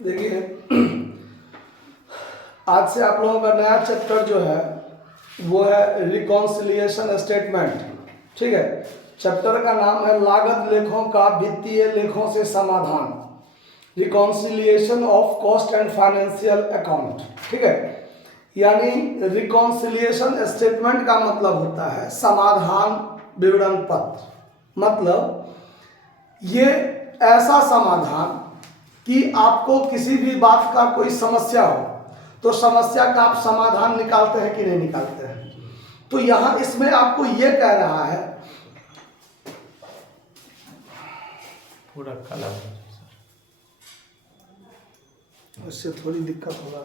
देखिए, आज से आप लोगों का नया चैप्टर जो है वो है रिकॉन्सिलिएशन स्टेटमेंट। ठीक है, चैप्टर का नाम है लागत लेखों का वित्तीय लेखों से समाधान, reconciliation of cost and financial account. ठीक है, यानी रिकॉन्सिलिएशन स्टेटमेंट का मतलब होता है समाधान विवरण पत्र। मतलब ये ऐसा समाधान कि आपको किसी भी बात का कोई समस्या हो तो समस्या का आप समाधान निकालते हैं कि नहीं निकालते हैं। तो यहां इसमें आपको ये कह रहा है, पूरा काला इससे थोड़ी दिक्कत होगा।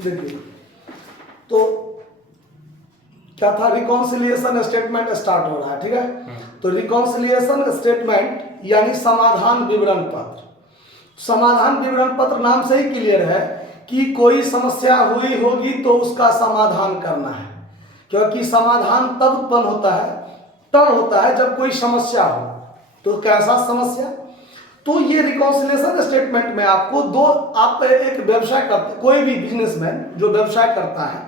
देखिए, तो क्या था, रिकॉन्सिलिएशन स्टेटमेंट स्टार्ट हो रहा है। ठीक है, तो रिकॉन्सिलिएशन स्टेटमेंट यानी समाधान विवरण पत्र। समाधान विवरण पत्र नाम से ही क्लियर है कि कोई समस्या हुई होगी तो उसका समाधान करना है, क्योंकि समाधान तब उत्पन्न होता है जब कोई समस्या हो। तो कैसा समस्या? तो ये रिकॉन्सिलिएशन स्टेटमेंट में आपको आप एक व्यवसाय करते, कोई भी बिजनेसमैन जो व्यवसाय करता है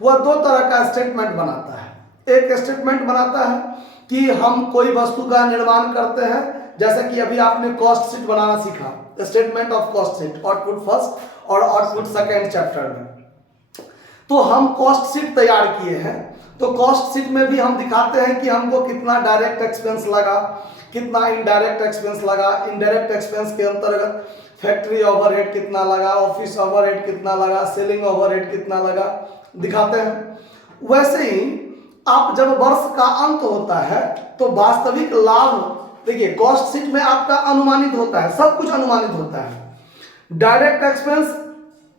वह दो तरह का स्टेटमेंट बनाता है। एक स्टेटमेंट बनाता है कि हम कोई वस्तु का निर्माण करते हैं, जैसे कि अभी आपने कॉस्ट शीट बनाना सीखा, statement of cost sheet, output first और आउटपुट सेकेंड चैप्टर में। तो हम कॉस्ट शीट तैयार किए हैं, तो कॉस्ट शीट में भी हम दिखाते हैं कि हमको कितना डायरेक्ट एक्सपेंस लगा, कितना इनडायरेक्ट एक्सपेंस लगा। इनडायरेक्ट एक्सपेंस के अंतर्गत फैक्ट्री ओवरहेड कितना लगा, ऑफिस ओवरहेड कितना लगा, सेलिंग ओवरहेड कितना लगा, दिखाते हैं। वैसे ही आप जब वर्ष का अंत होता है तो वास्तविक लाभ, देखिए कॉस्ट शीट में आपका अनुमानित होता है, सब कुछ अनुमानित होता है। डायरेक्ट एक्सपेंस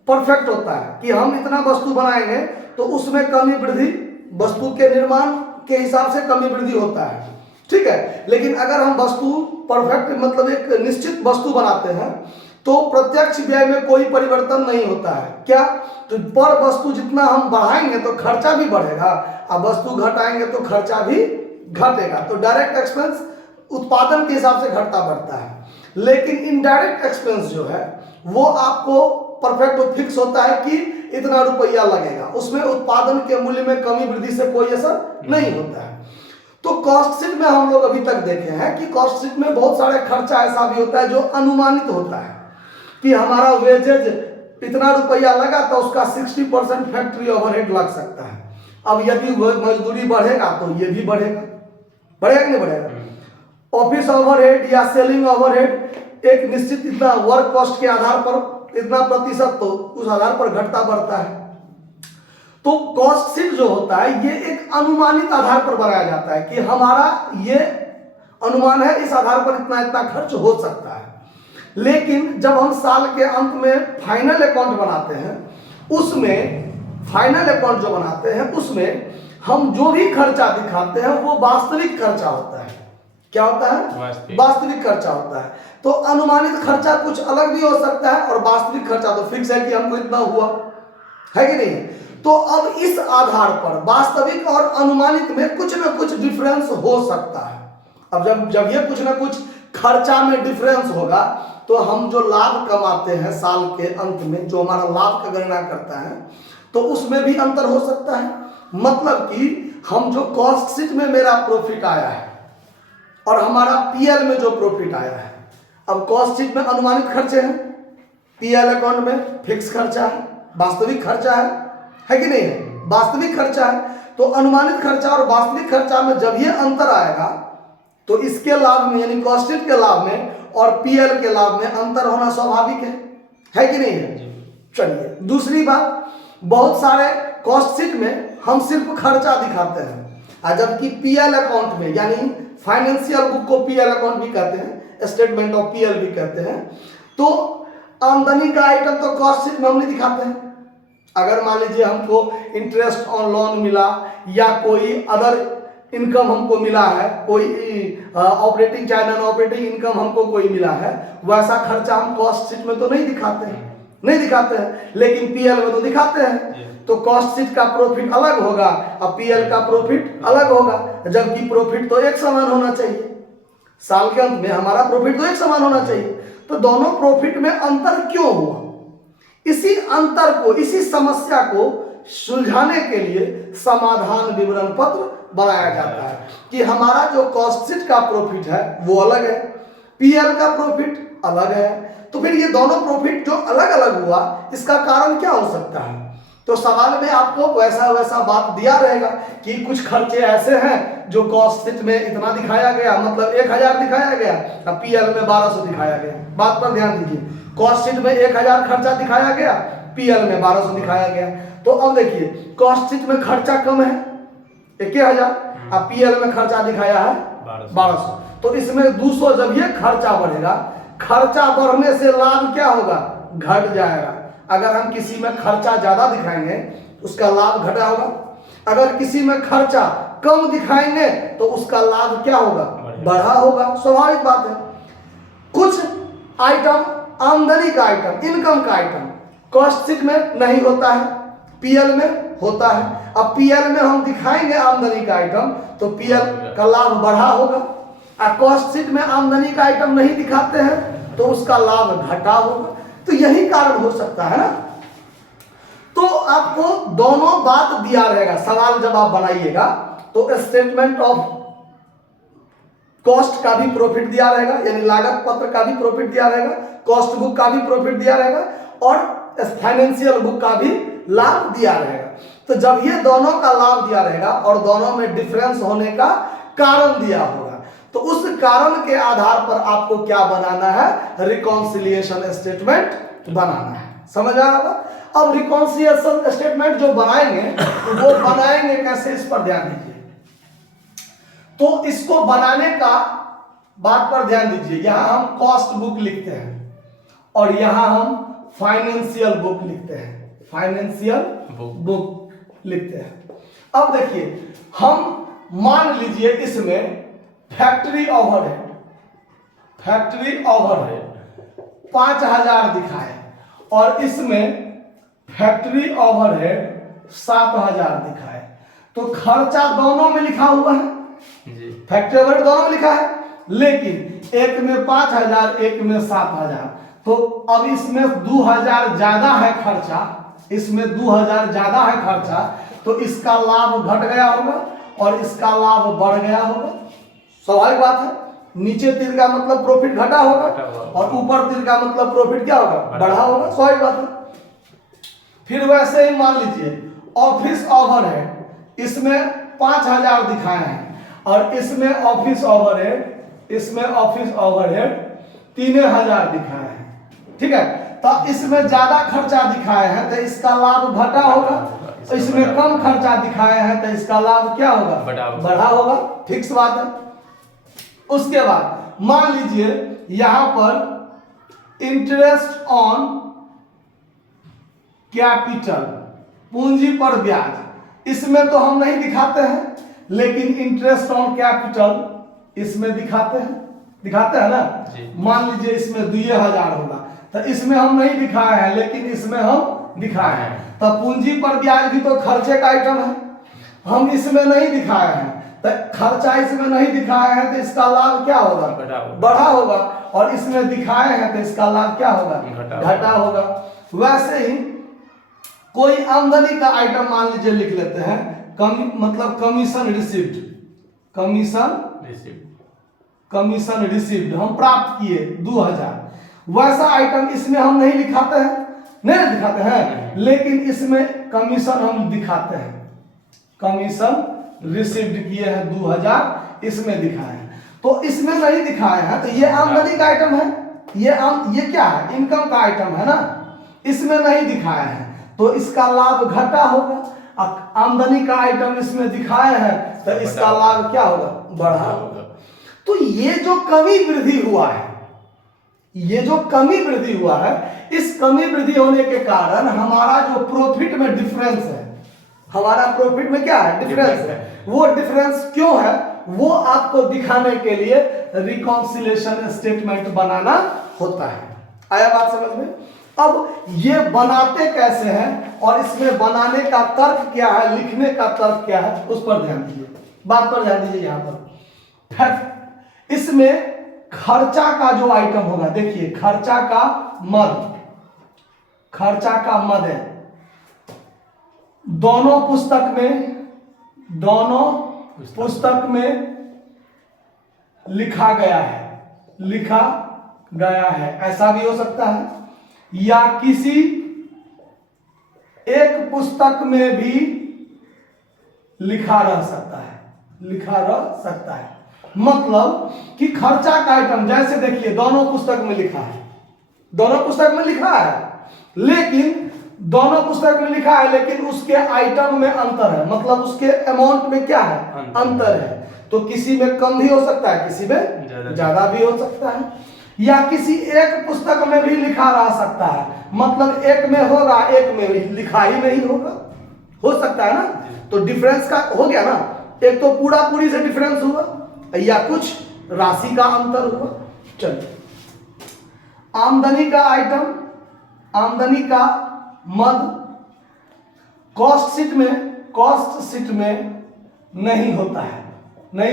परफेक्ट होता है कि हम इतना वस्तु बनाएंगे तो उसमें कमी वृद्धि, वस्तु के निर्माण के हिसाब से कमी वृद्धि होता है। ठीक है, लेकिन अगर हम वस्तु परफेक्ट मतलब एक निश्चित वस्तु बनाते हैं तो प्रत्यक्ष व्यय में कोई परिवर्तन नहीं होता है। क्या? तो पर वस्तु जितना हम बढ़ाएंगे तो खर्चा भी बढ़ेगा, और वस्तु घटाएंगे तो खर्चा भी घटेगा। तो डायरेक्ट एक्सपेंस उत्पादन के हिसाब से घटता बढ़ता है, लेकिन इनडायरेक्ट एक्सपेंस जो है वो आपको परफेक्ट फिक्स होता है कि इतना रुपया लगेगा, उसमें उत्पादन के मूल्य में कमी वृद्धि से कोई असर नहीं होता है। तो कॉस्ट शीट में हम लोग अभी तक देखे हैं कि कॉस्ट शीट में बहुत सारे खर्चा ऐसा भी होता है जो अनुमानित होता है कि हमारा वेजेज इतना रुपया लगा तो उसका 60% फैक्ट्री ओवरहेड लग सकता है। अब यदि मजदूरी बढ़ेगा तो ये भी बढ़ेगा, बढ़ेगा कि नहीं बढ़ेगा। ऑफिस ओवरहेड या सेलिंग ओवरहेड एक निश्चित इतना वर्क कॉस्ट के आधार पर इतना प्रतिशत, तो उस आधार पर घटता बढ़ता है। तो कॉस्ट शीट जो होता है ये एक अनुमानित आधार पर बनाया जाता है कि हमारा ये अनुमान है, इस आधार पर इतना इतना खर्च हो सकता है। लेकिन जब हम साल के अंत में फाइनल अकाउंट बनाते हैं, उसमें फाइनल अकाउंट जो बनाते हैं उसमें हम जो भी खर्चा दिखाते हैं वो वास्तविक खर्चा होता है। क्या होता है? वास्तविक खर्चा होता है। तो अनुमानित खर्चा कुछ अलग भी हो सकता है और वास्तविक खर्चा तो फिक्स है कि हमको इतना हुआ है कि नहीं। तो अब इस आधार पर वास्तविक और अनुमानित में कुछ ना कुछ डिफरेंस हो सकता है। अब जब ये कुछ ना कुछ खर्चा में डिफरेंस होगा तो हम जो लाभ कमाते हैं साल के अंत में, जो हमारा लाभ का गणना करता है, तो उसमें भी अंतर हो सकता है। मतलब कि हम जो कॉस्ट शीट में मेरा प्रॉफिट आया है और हमारा पीएल में जो प्रॉफिट आया है, अब कॉस्ट शीट में अनुमानित खर्चे हैं, पीएल अकाउंट में फिक्स खर्चा है, वास्तविक खर्चा है कि नहीं है? वास्तविक खर्चा है। तो अनुमानित खर्चा और वास्तविक खर्चा में जब ये अंतर आएगा तो इसके लाभ में यानी कॉस्ट शीट के लाभ में और पीएल के लाभ में अंतर होना स्वाभाविक है कि नहीं है? चलिए, दूसरी बात, बहुत सारे कॉस्ट शीट में हम सिर्फ खर्चा दिखाते हैं, और जबकि पीएल अकाउंट में यानी फाइनेंशियल बुक को पीएल अकाउंट भी कहते हैं, स्टेटमेंट ऑफ पीएल भी कहते हैं, तो आमदनी का आइटम तो कॉस्ट शीट में हम नहीं दिखाते हैं। अगर मान लीजिए हमको इंटरेस्ट ऑन लोन मिला या कोई अदर इनकम हमको मिला है, कोई ऑपरेटिंग चाहे नॉन ऑपरेटिंग इनकम हमको कोई मिला है, वैसा खर्चा हम कॉस्ट शीट में तो नहीं दिखाते हैं, लेकिन पीएल में तो दिखाते हैं। तो कॉस्ट शीट का प्रॉफिट अलग होगा और पीएल का प्रॉफिट अलग होगा, जबकि प्रॉफिट तो एक समान होना चाहिए। साल के अंत में हमारा प्रॉफिट तो एक समान होना चाहिए, तो दोनों प्रॉफिट में अंतर क्यों हुआ, इसी अंतर को, इसी समस्या को सुलझाने के लिए समाधान विवरण पत्र बनाया जाता है कि हमारा जो कॉस्ट शीट का प्रॉफिट है वो अलग है, पीएल का प्रॉफिट अलग है, तो फिर ये दोनों प्रॉफिट जो अलग अलग हुआ इसका कारण क्या हो सकता है। तो सवाल में आपको वैसा वैसा बात दिया रहेगा कि कुछ खर्चे ऐसे हैं जो कॉस्ट शीट में इतना दिखाया गया, मतलब 1000 दिखाया गया, अब पीएल में 1200 दिखाया गया। बात पर ध्यान दीजिए, कॉस्ट शीट में 1000 खर्चा दिखाया गया, पीएल में 1200 दिखाया गया। तो अब देखिए कॉस्ट शीट में खर्चा कम है 1000, अब पीएल में खर्चा दिखाया है 1200, तो इसमें 200, जब ये खर्चा बढ़ेगा, खर्चा बढ़ने से लाभ क्या होगा, घट जाएगा। अगर हम किसी में खर्चा ज्यादा दिखाएंगे उसका लाभ घटा होगा, अगर किसी में खर्चा कम दिखाएंगे तो उसका लाभ क्या होगा, बढ़ा होगा। स्वाभाविक बात है। कुछ आइटम आमदनी का आइटम, इनकम का आइटम कॉस्ट शीट में नहीं होता है, पीएल में होता है। अब पीएल में हम दिखाएंगे आमदनी का आइटम तो पीएल का लाभ बढ़ा होगा, और कॉस्ट शीट में आमदनी का आइटम नहीं दिखाते हैं तो उसका लाभ घटा होगा। तो यही कारण हो सकता है ना। तो आपको दोनों बात दिया रहेगा, सवाल जब आप बनाइएगा तो स्टेटमेंट ऑफ कॉस्ट का भी प्रॉफिट दिया रहेगा, यानी लागत पत्र का भी प्रॉफिट दिया रहेगा, कॉस्ट बुक का भी प्रॉफिट दिया रहेगा, और फाइनेंशियल बुक का भी लाभ दिया रहेगा। तो जब ये दोनों का लाभ दिया रहेगा और दोनों में डिफरेंस होने का कारण दिया होगा, तो उस कारण के आधार पर आपको क्या बनाना है, रिकॉन्सिलिएशन स्टेटमेंट बनाना है। समझ आ रहा था। अब रिकॉन्सिलिएशन स्टेटमेंट जो बनाएंगे तो वो बनाएंगे कैसे, इस पर ध्यान दीजिए। तो इसको बनाने का बात पर ध्यान दीजिए, यहां हम कॉस्ट बुक लिखते हैं और यहां हम फाइनेंशियल बुक लिखते हैं, फाइनेंशियल बुक लिखते हैं। अब देखिए, हम मान लीजिए इसमें फैक्ट्री ओवरहेड 5000 दिखाए और इसमें फैक्ट्री ओवरहेड 7000 दिखाए, तो खर्चा दोनों में लिखा हुआ है, फैक्ट्री ओवरहेड दोनों में लिखा है, लेकिन एक में 5000 एक में 7000। तो अब इसमें 2000 ज्यादा है खर्चा, इसमें 2000 ज्यादा है खर्चा, तो इसका लाभ घट गया होगा और इसका लाभ बढ़ गया होगा। स्वाभाविक बात है, नीचे तीर का मतलब प्रॉफिट घटा होगा और ऊपर तीर का मतलब प्रॉफिट क्या होगा, बढ़ा होगा। स्वाभाविक बात है। फिर वैसे ही मान लीजिए ऑफिस ओवरहेड, इसमें 5000 दिखाए हैं और इसमें ऑफिस ओवरहेड 3000 दिखाए हैं, ठीक है। तो इसमें ज्यादा खर्चा दिखाए हैं तो इसका लाभ घटा होगा, तो इसमें कम खर्चा दिखाए हैं तो इसका लाभ क्या होगा, बढ़ा होगा। फिक्स बात है। उसके बाद मान लीजिए यहां पर इंटरेस्ट ऑन कैपिटल, पूंजी पर ब्याज, इसमें तो हम नहीं दिखाते हैं, लेकिन इंटरेस्ट ऑन कैपिटल इसमें दिखाते हैं ना। मान लीजिए इसमें 2000 होगा, तो इसमें हम नहीं दिखाए हैं, लेकिन इसमें हम दिखाए हैं। तो पूंजी पर ब्याज भी तो खर्चे का आइटम है, हम इसमें नहीं दिखाए हैं, तो खर्चा इसमें नहीं दिखाए हैं तो इसका लाभ क्या होगा, बढ़ा होगा, और इसमें दिखाए हैं तो इसका लाभ क्या होगा, घटा होगा। वैसे ही कोई आमदनी का आइटम मान लीजिए लिख लेते हैं, मतलब कमीशन रिसीव्ड हम प्राप्त किए 2000, वैसा आइटम इसमें हम नहीं दिखाते हैं, लेकिन इसमें कमीशन हम दिखाते हैं, कमीशन रिसीव्ड किए हैं 2000, इसमें दिखाए हैं। तो इसमें नहीं दिखाए हैं तो ये आमदनी का आइटम है, ये क्या है, इनकम का आइटम है ना, इसमें नहीं दिखाए हैं तो इसका लाभ घटा होगा। आमदनी का आइटम इसमें दिखाए हैं तो इसका लाभ क्या होगा, बढ़ा होगा। तो ये जो कमी वृद्धि हुआ है, इस कमी वृद्धि होने के कारण हमारा जो प्रॉफिट में डिफरेंस है, हमारा प्रॉफिट में क्या है, डिफरेंस है। वो डिफरेंस क्यों है, वो आपको दिखाने के लिए रिकॉन्सिलिएशन स्टेटमेंट बनाना होता है। आया बात समझ में। अब ये बनाते कैसे हैं और इसमें बनाने का तर्क क्या है, लिखने का तर्क क्या है, उस पर ध्यान दीजिए, बात पर ध्यान दीजिए। यहां पर इसमें खर्चा का जो आइटम होगा, देखिए खर्चा का मद है, दोनों पुस्तक में लिखा गया है, ऐसा भी हो सकता है, या किसी एक पुस्तक में भी लिखा रह सकता है। मतलब कि खर्चा का आइटम, जैसे देखिए दोनों पुस्तक में लिखा है, लेकिन दोनों पुस्तक में लिखा है लेकिन उसके आइटम में अंतर है, मतलब उसके अमाउंट में क्या है, अंतर है। तो किसी में कम भी हो सकता है, किसी में ज्यादा भी हो सकता है, या किसी एक पुस्तक में भी लिखा रह सकता है, मतलब एक में होगा एक में लिखा ही नहीं होगा, हो सकता है ना। तो डिफरेंस का हो गया ना, एक तो पूरी से डिफरेंस हुआ या कुछ राशि का अंतर हुआ। चलिए, आमदनी का आइटम, आमदनी का मद कॉस्ट शीट में नहीं होता है ना,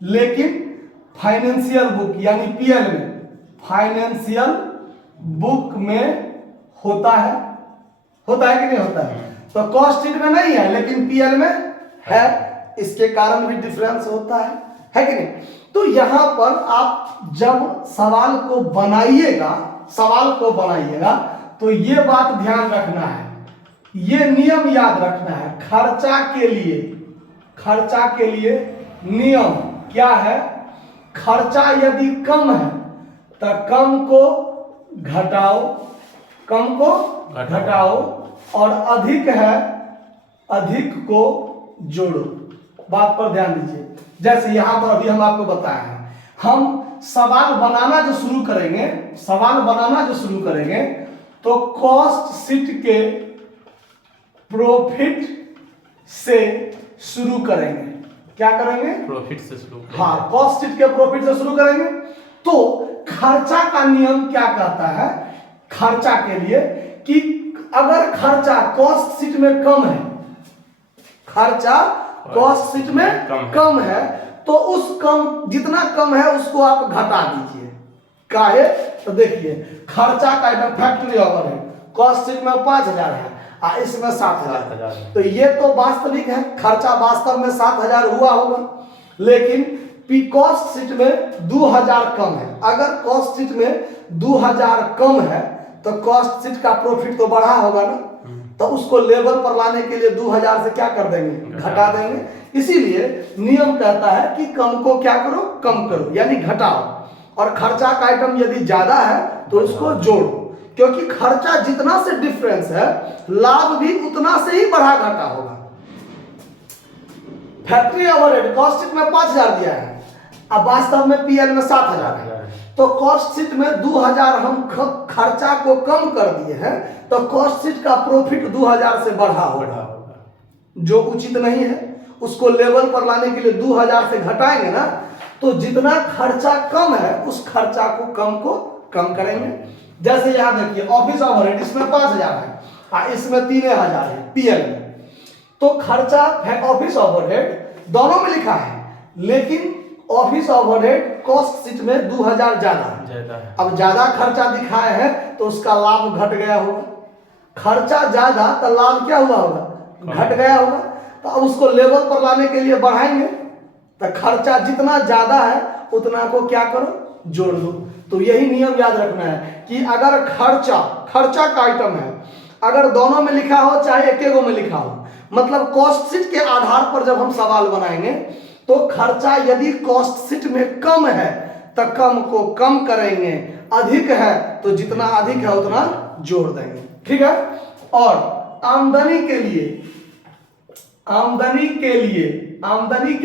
लेकिन फाइनेंशियल बुक यानी पीएल में, फाइनेंशियल बुक में होता है कि नहीं होता है। तो कॉस्ट शीट में नहीं है लेकिन पीएल में है, इसके कारण भी डिफरेंस होता है कि नहीं। तो यहां पर आप जब सवाल को बनाइएगा तो ये बात ध्यान रखना है, ये नियम याद रखना है। खर्चा के लिए नियम क्या है, खर्चा यदि कम है तो कम को घटाओ और अधिक है अधिक को जोड़ो। बात पर ध्यान दीजिए, जैसे यहां पर अभी हम आपको बताया है, हम सवाल बनाना जो शुरू करेंगे तो कॉस्ट शीट के प्रॉफिट से शुरू करेंगे। क्या करेंगे, प्रॉफिट से शुरू करेंगे। हाँ, कॉस्ट शीट के प्रॉफिट से शुरू करेंगे। तो खर्चा का नियम क्या कहता है खर्चा के लिए, कि अगर खर्चा कॉस्ट शीट में कम है, कम है तो उस जितना कम है उसको आप घटा दीजिए। काहे, तो देखिए खर्चा का item factory overhead cost sheet में 5000 है, इसमें 7000 है, तो ये तो वास्तविक है, खर्चा वास्तव में 7000 हुआ होगा, लेकिन कॉस्ट शीट में 2000 कम है। अगर कॉस्ट शीट में 2000 कम है तो कॉस्ट शीट का प्रॉफिट तो बढ़ा होगा ना, तो उसको लेवल पर लाने के लिए 2000 से क्या कर देंगे, घटा देंगे। इसीलिए नियम कहता है कि कम को क्या करो, कम करो यानी घटाओ, और खर्चा का आइटम यदि ज्यादा है तो उसको जोड़ो, क्योंकि खर्चा जितना से डिफरेंस है लाभ भी उतना से ही बढ़ा घटा होगा। फैक्ट्री ओवरहेड कॉस्ट शीट में 5000 दिया है, अब वास्तव में पीएल में 7000 है, तो कॉस्ट शीट में 2000 हम खर्चा को कम कर दिए हैं, तो कॉस्ट शीट का प्रॉफिट 2000 से बढ़ा होगा, जो उचित नहीं है। उसको लेवल पर लाने के लिए 2000 से घटाएंगे ना, तो जितना खर्चा कम है उस खर्चा को कम करेंगे। जैसे यहां देखिए ऑफिस ओवरहेड, इसमें 5000 है, इसमें 3000 है पीएल में, तो खर्चा ऑफिस ओवरहेड दोनों में लिखा है, लेकिन ऑफिस ओवरहेड कॉस्ट शीट में 2000 ज्यादा है। अब ज्यादा खर्चा दिखाए हैं तो उसका लाभ घट गया होगा, खर्चा ज्यादा तो लाभ क्या हुआ होगा, घट गया होगा। तो अब उसको लेवल पर लाने के लिए बढ़ाएंगे, तो खर्चा जितना ज्यादा है उतना को क्या करो, जोड़ दो। तो यही नियम याद रखना है कि अगर खर्चा का आइटम है, अगर दोनों में लिखा हो चाहे एक में लिखा हो, मतलब कॉस्ट शीट के आधार पर जब हम सवाल बनाएंगे तो खर्चा यदि कॉस्ट शीट में कम है तो कम को कम करेंगे, अधिक है तो जितना अधिक है उतना जोड़ देंगे, ठीक है। और आमदनी के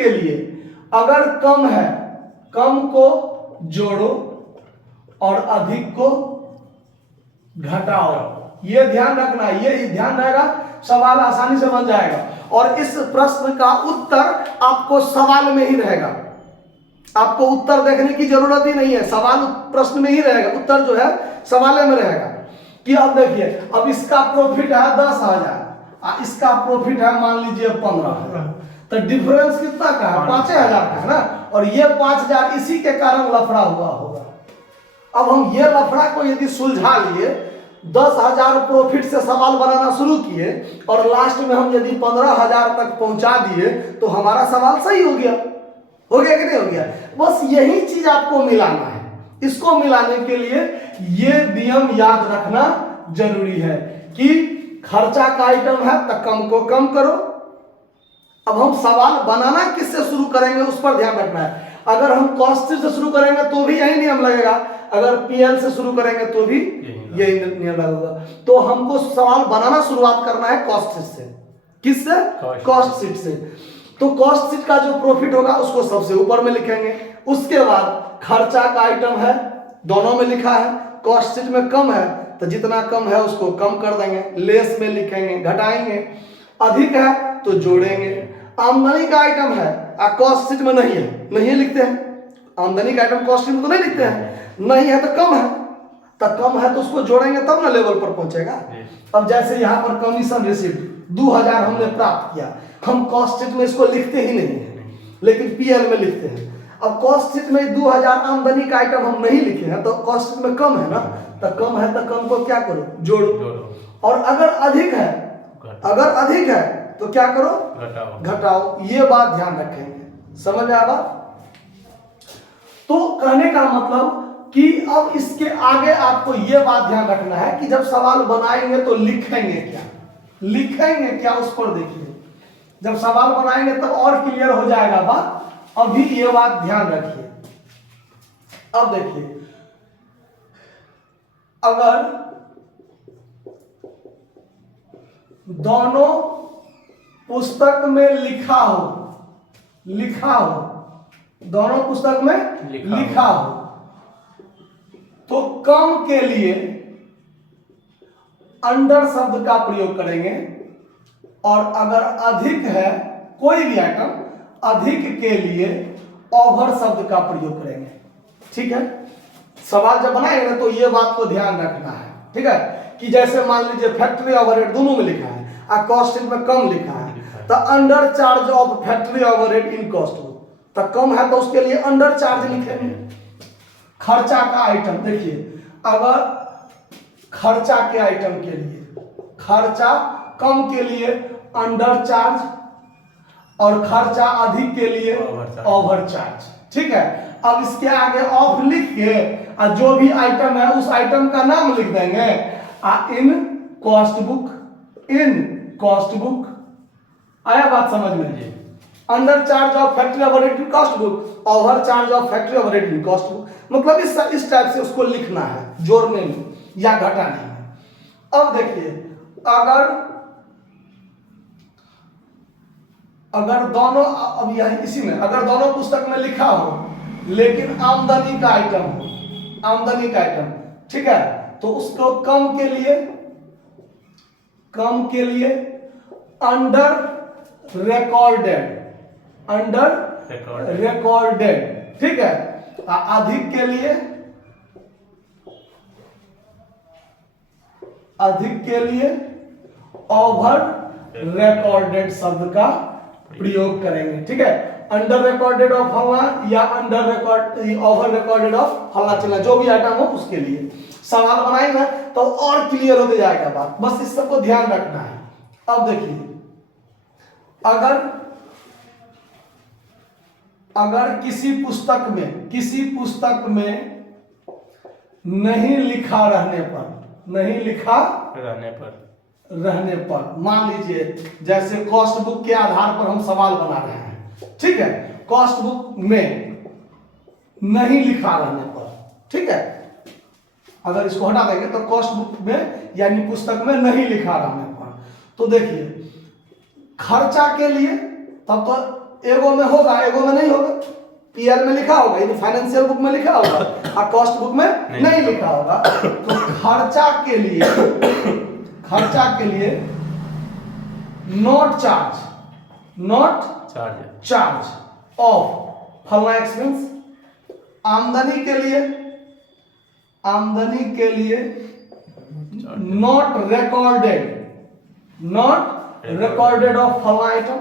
लिए अगर कम है, कम को जोड़ो और अधिक को घटाओ। ये ध्यान रखना, ये ध्यान रहेगा, सवाल आसानी से बन जाएगा। और इस प्रश्न का उत्तर आपको सवाल में ही रहेगा, आपको उत्तर देखने की जरूरत ही नहीं है, सवाल प्रश्न में ही रहेगा, उत्तर जो है सवाल में रहेगा। कि अब देखिए, अब इसका प्रॉफिट है 10,000, इसका प्रॉफिट है मान लीजिए 15,000, तो डिफरेंस कितना का है? 5,000 का है ना, और ये 5,000 इसी के कारण लफड़ा हुआ होगा। अब हम ये लफड़ा को यदि सुलझा लिए, 10,000 प्रॉफिट से सवाल बनाना शुरू किए और लास्ट में हम यदि 15,000 तक पहुंचा दिए तो हमारा सवाल सही हो गया कि नहीं हो गया? बस यही चीज आपको मिलाना है। इसको मिलाने के लिए ये नियम याद रखना जरूरी है कि खर्चा का आइटम है तो कम को कम करो। अब हम सवाल बनाना किससे शुरू करेंगे उस पर ध्यान रखना है। अगर हम कॉस्ट से शुरू करेंगे तो भी यही नियम लगेगा, अगर पीएल से शुरू करेंगे तो भी यही नियम लगेगा। तो हमको सवाल बनाना शुरुआत करना है कॉस्ट शीट से। किससे? कॉस्ट शीट से। तो कॉस्ट शीट का जो प्रॉफिट होगा उसको सबसे ऊपर में लिखेंगे। उसके बाद खर्चा का आइटम है, दोनों में लिखा है, कॉस्ट शीट में कम है तो जितना कम है उसको कम कर देंगे, लेस में लिखेंगे, घटाएंगे। अधिक है तो जोड़ेंगे। आमदनी का आइटम है कॉस्ट शीट में नहीं है, नहीं लिखते हैं। आमदनी का आइटम कॉस्ट शीट में तो नहीं लिखते हैं, नहीं है तो कम है, तो कम है तो उसको जोड़ेंगे तब ना लेवल पर पहुंचेगा। अब जैसे यहाँ पर कमीशन रिसीव्ड 2,000 हमने प्राप्त किया, हम कॉस्ट शीट में इसको लिखते ही नहीं है लेकिन पीएल में लिखते हैं। अब कॉस्ट शीट में 2,000 आमदनी का आइटम हम नहीं लिखे हैं तो कॉस्ट शीट में कम है ना, तो कम है तो कम को क्या करो? जोड़ो। और अगर अधिक है तो क्या करो? घटाओ। ये बात ध्यान रखेंगे, समझ में आया बात? तो कहने का मतलब कि अब इसके आगे आपको ये बात ध्यान रखना है कि जब सवाल बनाएंगे तो लिखेंगे क्या उस पर देखिए। जब सवाल बनाएंगे तो और क्लियर हो जाएगा बात। अभी ये बात ध्यान रखिए। अब देखिए, अगर दोनों पुस्तक में लिखा हो, दोनों पुस्तक में लिखा हो तो कम के लिए अंडर शब्द का प्रयोग करेंगे, और अगर अधिक है कोई भी आइटम, अधिक के लिए ओवर शब्द का प्रयोग करेंगे। ठीक है, सवाल जब बनाएंगे तो ये बात को ध्यान रखना है। ठीक है, कि जैसे मान लीजिए फैक्ट्री ओवरहेड दोनों में लिखा है और कॉस्ट शीट में कम लिखा है, तो under charge of factory overhead in cost book, तो कम है तो उसके लिए अंडर चार्ज लिखेंगे। खर्चा का आइटम देखिए, अगर खर्चा के आइटम के लिए, खर्चा कम के लिए अंडर चार्ज और खर्चा अधिक के लिए ओवर चार्ज। ठीक है, अब इसके आगे ऑफ लिख के और जो भी आइटम है उस आइटम का नाम लिख देंगे। इन कॉस्ट बुक आया बात समझ में? Under charge of factory overhead in cost book, over charge of factory overhead in cost book, मतलब इस टाइप से उसको लिखना है, जोड़ने में या घटाने में। अब देखिए, अगर दोनों, अब यही इसी में अगर दोनों पुस्तक में लिखा हो लेकिन आमदनी का आइटम हो, आमदनी का आइटम, ठीक है, तो उसको कम के लिए अंडर रिकॉर्डेड, ठीक है, अधिक के लिए ओवर रिकॉर्डेड शब्द का प्रयोग करेंगे। ठीक है, अंडर रिकॉर्डेड ऑफ फलना या under record over recorded of फलना चलना, जो भी आइटम हो उसके लिए सवाल बनाएंगे तो और क्लियर होते जाएगा बात। बस इस सबको ध्यान रखना है। अब देखिए, अगर किसी पुस्तक में नहीं लिखा रहने पर मान लीजिए जैसे कॉस्ट बुक के आधार पर हम सवाल बना रहे हैं, ठीक है, कॉस्ट बुक में नहीं लिखा रहने पर, ठीक है, अगर इसको हटा देंगे तो कॉस्ट बुक में यानी पुस्तक में नहीं लिखा रहने पर, तो देखिए खर्चा के लिए तब तो एगो में होगा, एगो में नहीं होगा। पीएल में लिखा होगा, यानी फाइनेंशियल बुक में लिखा होगा और कॉस्ट बुक में नहीं लिखा होगा। तो खर्चा के लिए नॉट चार्ज ऑफ फलना एक्सपेंस। आमदनी के लिए नॉट रिकॉर्डेड ऑफ फलना आइटम।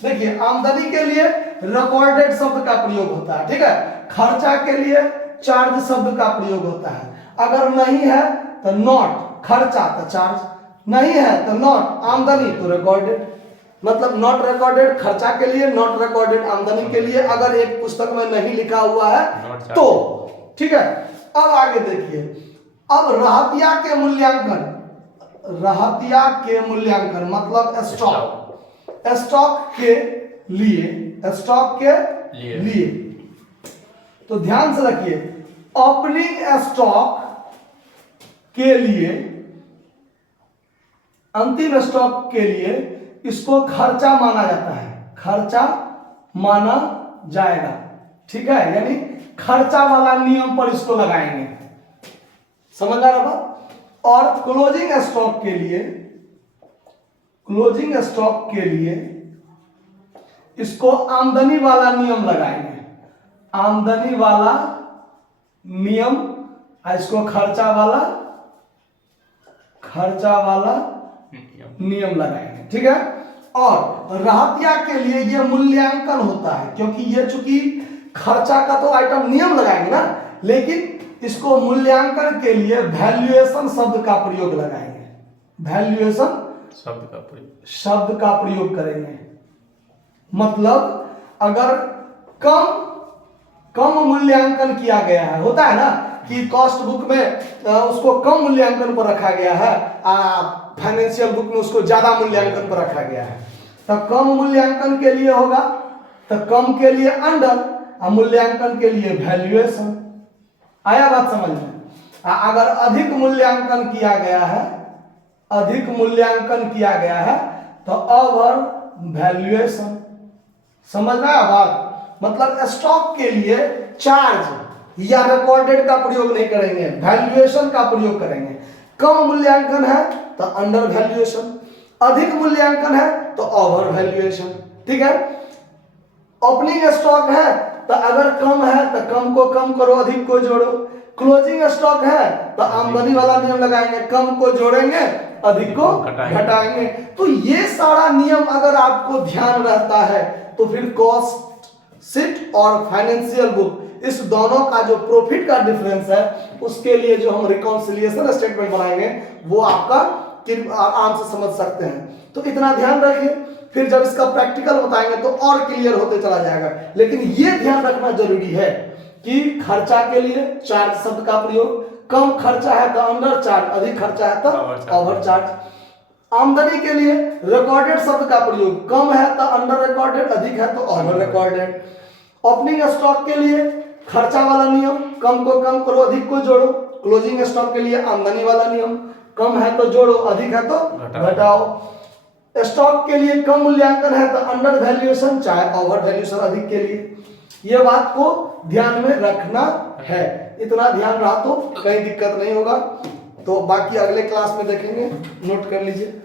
देखिए आमदनी के लिए रिकॉर्डेड शब्द का प्रयोग होता है, ठीक है। खर्चा के लिए चार्ज शब्द का प्रयोग होता है। अगर नहीं है तो नॉट, खर्चा तो चार्ज, नहीं है तो नॉट, आमदनी तो रिकॉर्डेड। मतलब नॉट रिकॉर्डेड खर्चा के लिए, नॉट रिकॉर्डेड आमदनी के लिए, अगर एक पुस्तक में नहीं लिखा हुआ है तो, ठीक है। अब आगे देखिए, अब रहतिया के मूल्यांकन, रहतिया के मूल्यांकन मतलब स्टॉक, स्टॉक के लिए, स्टॉक के लिए तो ध्यान से रखिए, ओपनिंग स्टॉक के लिए, अंतिम स्टॉक के लिए इसको खर्चा माना जाता है, खर्चा माना जाएगा, ठीक है। यानी खर्चा वाला नियम पर इसको लगाएंगे, समझ आ रहा बात। और क्लोजिंग स्टॉक के लिए, क्लोजिंग स्टॉक के लिए इसको आमदनी वाला नियम लगाएंगे, आमदनी वाला नियम, इसको खर्चा वाला नियम लगाएंगे, ठीक है। और रहतिया के लिए ये मूल्यांकन होता है, क्योंकि ये चूंकि खर्चा का तो आइटम नियम लगाएंगे ना, लेकिन इसको मूल्यांकन के लिए वैल्यूएशन शब्द का प्रयोग लगाएंगे, वैल्यूएशन शब्द का प्रयोग करेंगे। मतलब अगर कम मूल्यांकन किया गया है, होता है ना कि कॉस्ट बुक में उसको कम मूल्यांकन पर रखा गया है, फाइनेंशियल बुक में उसको ज्यादा मूल्यांकन पर रखा गया है, तो कम मूल्यांकन के लिए होगा तो कम के लिए अंडर, और मूल्यांकन के लिए वैल्यूएशन। आया बात समझ में। अगर अधिक मूल्यांकन किया गया है, अधिक मूल्यांकन किया गया है तो ओवर वैल्यूएशन, समझ में आया बात। मतलब स्टॉक के लिए चार्ज या रिकॉर्डेड का प्रयोग नहीं करेंगे, वैल्यूएशन का प्रयोग करेंगे। कम मूल्यांकन है तो अंडर वैल्यूएशन, अधिक मूल्यांकन है तो ओवर वैल्यूएशन, ठीक है। ओपनिंग स्टॉक है तो अगर कम है तो कम को कम करो, अधिक को जोड़ो। क्लोजिंग स्टॉक है तो आमदनी वाला नियम लगाएंगे, कम को जोड़ेंगे, अधिक को घटाएंगे। तो ये सारा नियम अगर आपको ध्यान रहता है तो फिर कॉस्ट शीट और फाइनेंशियल बुक, इस दोनों का जो प्रॉफिट का डिफरेंस है उसके लिए जो हम रिकॉन्सिलिएशन स्टेटमेंट बनाएंगे वो आपका आराम से समझ सकते हैं। तो इतना ध्यान रखिए, फिर जब इसका प्रैक्टिकल बताएंगे तो और क्लियर होते चला जाएगा। लेकिन ये ध्यान रखना जरूरी है कि खर्चा के लिए चार्ज शब्द का प्रयोग, कम खर्चा है तो अंडर चार्ज, अधिक खर्चा है तो ओवर चार्ज। आमदनी के लिए रिकॉर्डेड शब्द का प्रयोग, कम है तो अंडर रिकॉर्डेड, अधिक है तो ओवर रिकॉर्डेड। ओपनिंग स्टॉक के लिए खर्चा वाला नियम, कम को कम करो, अधिक को जोड़ो। क्लोजिंग स्टॉक के लिए आमदनी वाला नियम, कम है तो जोड़ो, अधिक है तो घटाओ। स्टॉक के लिए कम मूल्यांकन है तो अंडर वैल्यूएशन, चाहे ओवर वैल्यूएशन अधिक के लिए। ये बात को ध्यान में रखना है, इतना ध्यान रहा तो कहीं दिक्कत नहीं होगा। तो बाकी अगले क्लास में देखेंगे, नोट कर लीजिए।